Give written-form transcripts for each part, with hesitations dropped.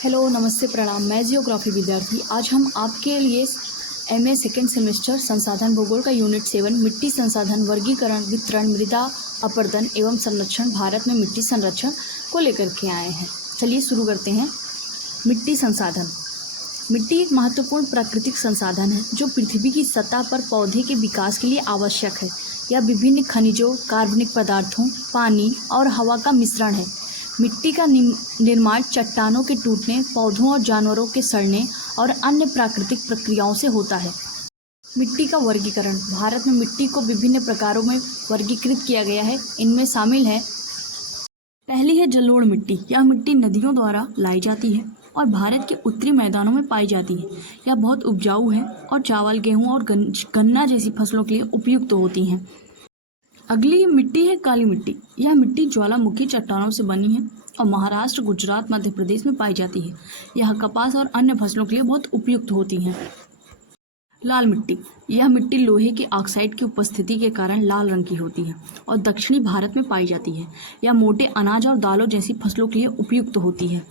Hello, नमस्ते, प्रणाम। मैं जियोग्राफी विद्यार्थी। आज हम आपके लिए एमए सेकेंड सेमेस्टर संसाधन भूगोल का यूनिट 7 मिट्टी संसाधन वर्गीकरण, वितरण, मृदा अपरदन एवं संरक्षण, भारत में मिट्टी संरक्षण को लेकर के आए हैं। चलिए शुरू करते हैं। मिट्टी संसाधन। मिट्टी एक महत्वपूर्ण प्राकृतिक संसाधन है जो पृथ्वी की सतह पर पौधे के विकास के लिए आवश्यक है। यह विभिन्न खनिजों, कार्बनिक पदार्थों, पानी और हवा का मिश्रण है। मिट्टी का निर्माण चट्टानों के टूटने, पौधों और जानवरों के सड़ने और अन्य प्राकृतिक प्रक्रियाओं से होता है। मिट्टी का वर्गीकरण। भारत में मिट्टी को विभिन्न प्रकारों में वर्गीकृत किया गया है। इनमें शामिल है, पहली है जलोढ़ मिट्टी। यह मिट्टी नदियों द्वारा लाई जाती है और भारत के उत्तरी मैदानों में पाई जाती है। यह बहुत उपजाऊ है और चावल, गेहूं और गन्ना जैसी फसलों के लिए उपयुक्त होती हैं। अगली मिट्टी है काली मिट्टी। यह मिट्टी ज्वालामुखी चट्टानों से बनी है और महाराष्ट्र, गुजरात, मध्य प्रदेश में पाई जाती है। यह कपास और अन्य फसलों के लिए बहुत उपयुक्त होती है। लाल मिट्टी। यह मिट्टी लोहे के ऑक्साइड की उपस्थिति के कारण लाल रंग की होती है और दक्षिणी भारत में पाई जाती है। यह मोटे अनाज और दालों जैसी फसलों के लिए उपयुक्त होती है।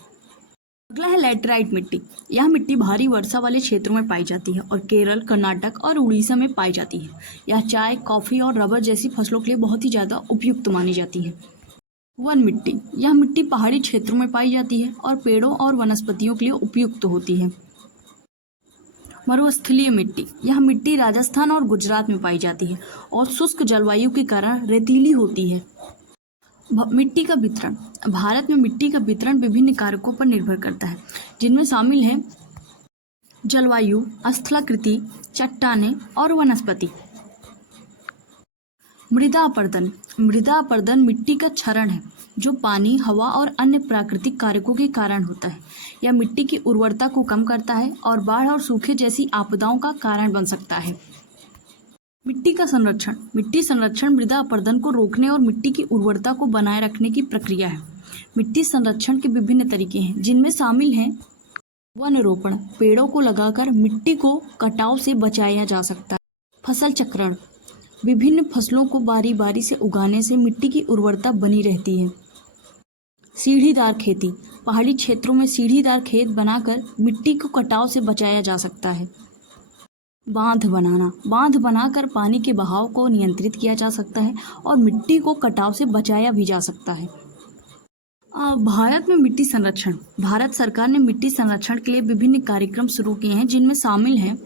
अगला है लैटेराइट मिट्टी। यह मिट्टी भारी वर्षा वाले क्षेत्रों में पाई जाती है और केरल, कर्नाटक और उड़ीसा में पाई जाती है। यह चाय, कॉफ़ी और रबर जैसी फसलों के लिए बहुत ही ज़्यादा उपयुक्त मानी जाती है। वन मिट्टी। यह मिट्टी पहाड़ी क्षेत्रों में पाई जाती है और पेड़ों और वनस्पतियों के लिए उपयुक्त होती है। मरुस्थलीय मिट्टी। यह मिट्टी राजस्थान और गुजरात में पाई जाती है और शुष्क जलवायु के कारण रेतीली होती है। मिट्टी का वितरण। भारत में मिट्टी का वितरण विभिन्न कारकों पर निर्भर करता है, जिनमें शामिल है जलवायु, स्थलाकृति, चट्टानें और वनस्पति। मृदा अपरदन। मृदा अपरदन मिट्टी का क्षरण है जो पानी, हवा और अन्य प्राकृतिक कारकों के कारण होता है। यह मिट्टी की उर्वरता को कम करता है और बाढ़ और सूखे जैसी आपदाओं का कारण बन सकता है। मिट्टी का संरक्षण। मिट्टी संरक्षण मृदा अपरदन को रोकने और मिट्टी की उर्वरता को बनाए रखने की प्रक्रिया है। मिट्टी संरक्षण के विभिन्न तरीके हैं, जिनमें शामिल हैं वन रोपण। पेड़ों को लगाकर मिट्टी को कटाव से बचाया जा सकता है। फसल चक्रण। विभिन्न फसलों को बारी बारी से उगाने से मिट्टी की उर्वरता बनी रहती है। सीढ़ीदार खेती। पहाड़ी क्षेत्रों में सीढ़ीदार खेत बनाकर मिट्टी को कटाव से बचाया जा सकता है। बांध बनाना। बांध बनाकर पानी के बहाव को नियंत्रित किया जा सकता है और मिट्टी को कटाव से बचाया भी जा सकता है। भारत में मिट्टी संरक्षण। भारत सरकार ने मिट्टी संरक्षण के लिए विभिन्न कार्यक्रम शुरू किए हैं, जिनमें शामिल है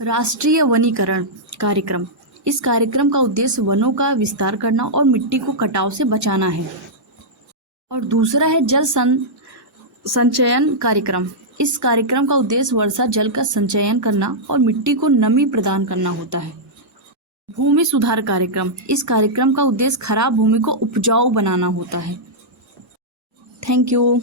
राष्ट्रीय वनीकरण कार्यक्रम। इस कार्यक्रम का उद्देश्य वनों का विस्तार करना और मिट्टी को कटाव से बचाना है। और दूसरा है जल संचयन कार्यक्रम। इस कार्यक्रम का उद्देश्य वर्षा जल का संचयन करना और मिट्टी को नमी प्रदान करना होता है। भूमि सुधार कार्यक्रम। इस कार्यक्रम का उद्देश्य खराब भूमि को उपजाऊ बनाना होता है। Thank you.